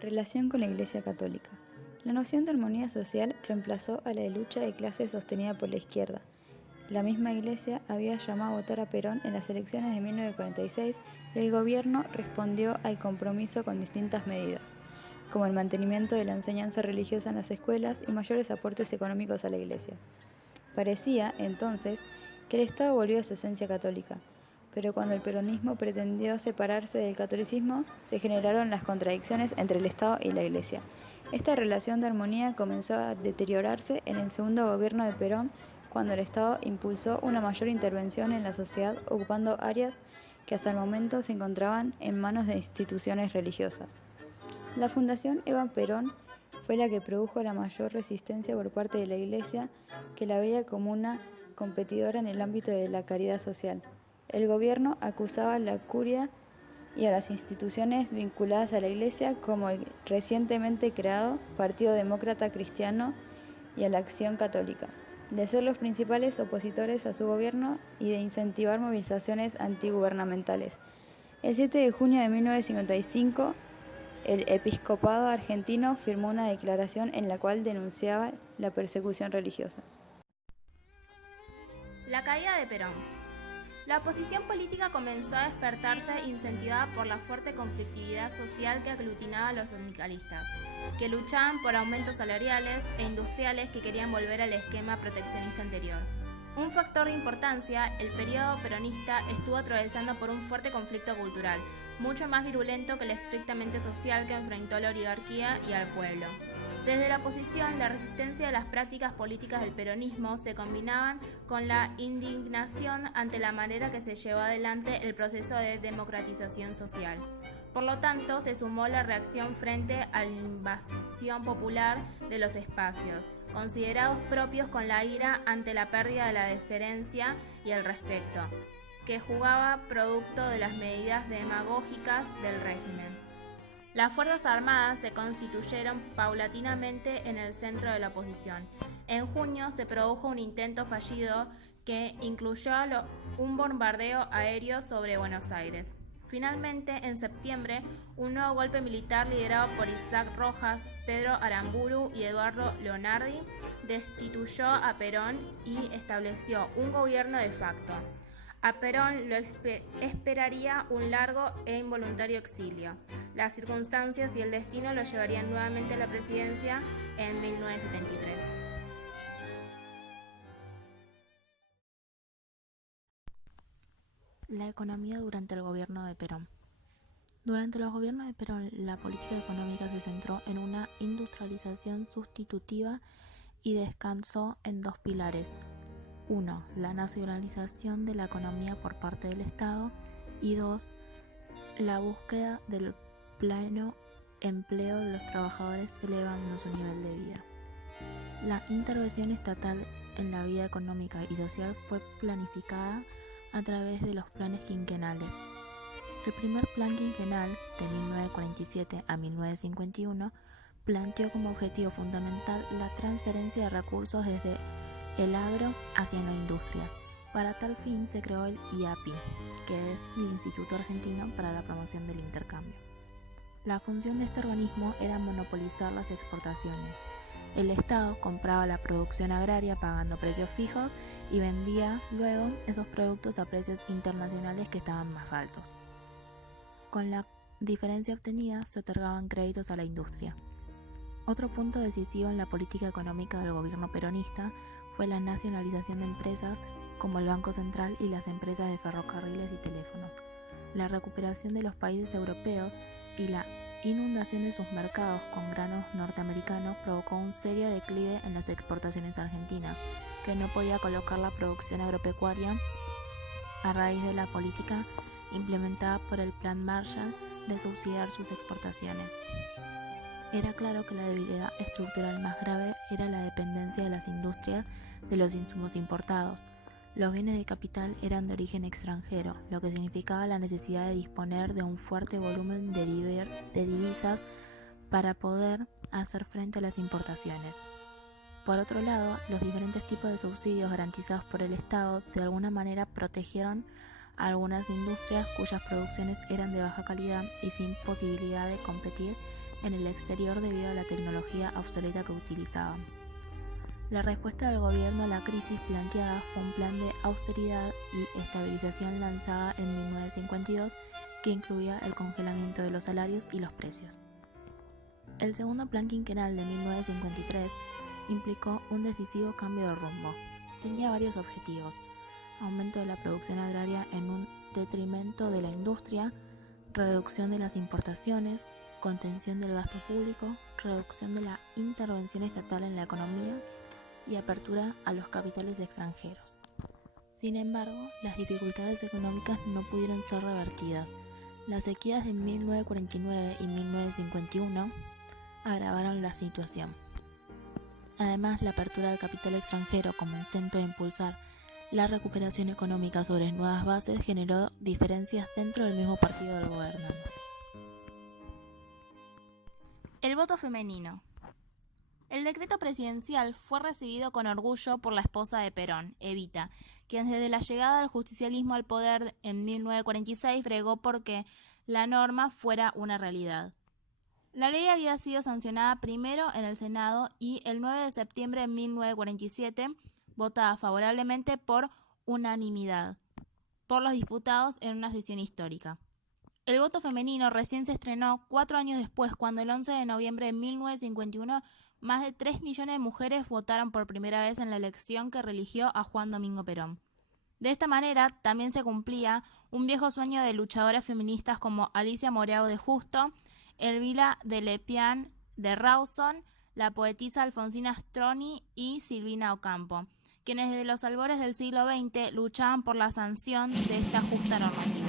Relación con la Iglesia Católica. La noción de armonía social reemplazó a la de lucha de clases sostenida por la izquierda. La misma Iglesia había llamado a votar a Perón en las elecciones de 1946 y el gobierno respondió al compromiso con distintas medidas, como el mantenimiento de la enseñanza religiosa en las escuelas y mayores aportes económicos a la Iglesia. Parecía, entonces, que el Estado volvió a su esencia católica, pero cuando el peronismo pretendió separarse del catolicismo, se generaron las contradicciones entre el Estado y la Iglesia. Esta relación de armonía comenzó a deteriorarse en el segundo gobierno de Perón, cuando el Estado impulsó una mayor intervención en la sociedad, ocupando áreas que hasta el momento se encontraban en manos de instituciones religiosas. La Fundación Eva Perón fue la que produjo la mayor resistencia por parte de la Iglesia, que la veía como una competidora en el ámbito de la caridad social. El gobierno acusaba a la curia y a las instituciones vinculadas a la Iglesia, como el recientemente creado Partido Demócrata Cristiano y a la Acción Católica, de ser los principales opositores a su gobierno y de incentivar movilizaciones antigubernamentales. El 7 de junio de 1955, el episcopado argentino firmó una declaración en la cual denunciaba la persecución religiosa. La caída de Perón. La oposición política comenzó a despertarse incentivada por la fuerte conflictividad social que aglutinaba a los sindicalistas, que luchaban por aumentos salariales e industriales que querían volver al esquema proteccionista anterior. Un factor de importancia, el periodo peronista estuvo atravesando por un fuerte conflicto cultural, mucho más virulento que el estrictamente social que enfrentó a la oligarquía y al pueblo. Desde la oposición, la resistencia de las prácticas políticas del peronismo se combinaban con la indignación ante la manera que se llevó adelante el proceso de democratización social. Por lo tanto, se sumó la reacción frente a la invasión popular de los espacios, considerados propios con la ira ante la pérdida de la deferencia y el respeto, que jugaba producto de las medidas demagógicas del régimen. Las Fuerzas Armadas se constituyeron paulatinamente en el centro de la oposición. En junio se produjo un intento fallido que incluyó un bombardeo aéreo sobre Buenos Aires. Finalmente, en septiembre, un nuevo golpe militar liderado por Isaac Rojas, Pedro Aramburu y Eduardo Leonardi destituyó a Perón y estableció un gobierno de facto. A Perón lo esperaría un largo e involuntario exilio. Las circunstancias y el destino lo llevarían nuevamente a la presidencia en 1973. La economía durante el gobierno de Perón. Durante los gobiernos de Perón, la política económica se centró en una industrialización sustitutiva y descansó en dos pilares. 1. La nacionalización de la economía por parte del Estado y 2. La búsqueda del pleno empleo de los trabajadores elevando su nivel de vida. La intervención estatal en la vida económica y social fue planificada a través de los planes quinquenales. El primer plan quinquenal, de 1947 a 1951, planteó como objetivo fundamental la transferencia de recursos desde el agro hacia la industria. Para tal fin se creó el IAPI, que es el Instituto Argentino para la Promoción del Intercambio. La función de este organismo era monopolizar las exportaciones. El Estado compraba la producción agraria pagando precios fijos y vendía luego esos productos a precios internacionales que estaban más altos. Con la diferencia obtenida se otorgaban créditos a la industria. Otro punto decisivo en la política económica del gobierno peronista fue la nacionalización de empresas como el Banco Central y las empresas de ferrocarriles y teléfonos. La recuperación de los países europeos y la inundación de sus mercados con granos norteamericanos provocó un serio declive en las exportaciones argentinas, que no podía colocar la producción agropecuaria a raíz de la política implementada por el Plan Marshall de subsidiar sus exportaciones. Era claro que la debilidad estructural más grave era la dependencia de las industrias de los insumos importados. Los bienes de capital eran de origen extranjero, lo que significaba la necesidad de disponer de un fuerte volumen de divisas para poder hacer frente a las importaciones. Por otro lado, los diferentes tipos de subsidios garantizados por el Estado de alguna manera protegieron a algunas industrias cuyas producciones eran de baja calidad y sin posibilidad de competir en el exterior debido a la tecnología obsoleta que utilizaban. La respuesta del gobierno a la crisis planteada fue un plan de austeridad y estabilización lanzada en 1952 que incluía el congelamiento de los salarios y los precios. El segundo plan quinquenal de 1953 implicó un decisivo cambio de rumbo. Tenía varios objetivos: aumento de la producción agraria en un detrimento de la industria, reducción de las importaciones, contención del gasto público, reducción de la intervención estatal en la economía y apertura a los capitales extranjeros. Sin embargo, las dificultades económicas no pudieron ser revertidas. Las sequías de 1949 y 1951 agravaron la situación. Además, la apertura del capital extranjero como intento de impulsar la recuperación económica sobre nuevas bases generó diferencias dentro del mismo partido del gobernante. El voto femenino. El decreto presidencial fue recibido con orgullo por la esposa de Perón, Evita, quien desde la llegada del justicialismo al poder en 1946 bregó porque la norma fuera una realidad. La ley había sido sancionada primero en el Senado y el 9 de septiembre de 1947 votada favorablemente por unanimidad por los diputados en una sesión histórica. El voto femenino recién se estrenó 4 años después, cuando el 11 de noviembre de 1951 más de 3 millones de mujeres votaron por primera vez en la elección que religió a Juan Domingo Perón. De esta manera también se cumplía un viejo sueño de luchadoras feministas como Alicia Moreau de Justo, Elvira de Lepian de Rawson, la poetisa Alfonsina Stroni y Silvina Ocampo, quienes desde los albores del siglo XX luchaban por la sanción de esta justa normativa.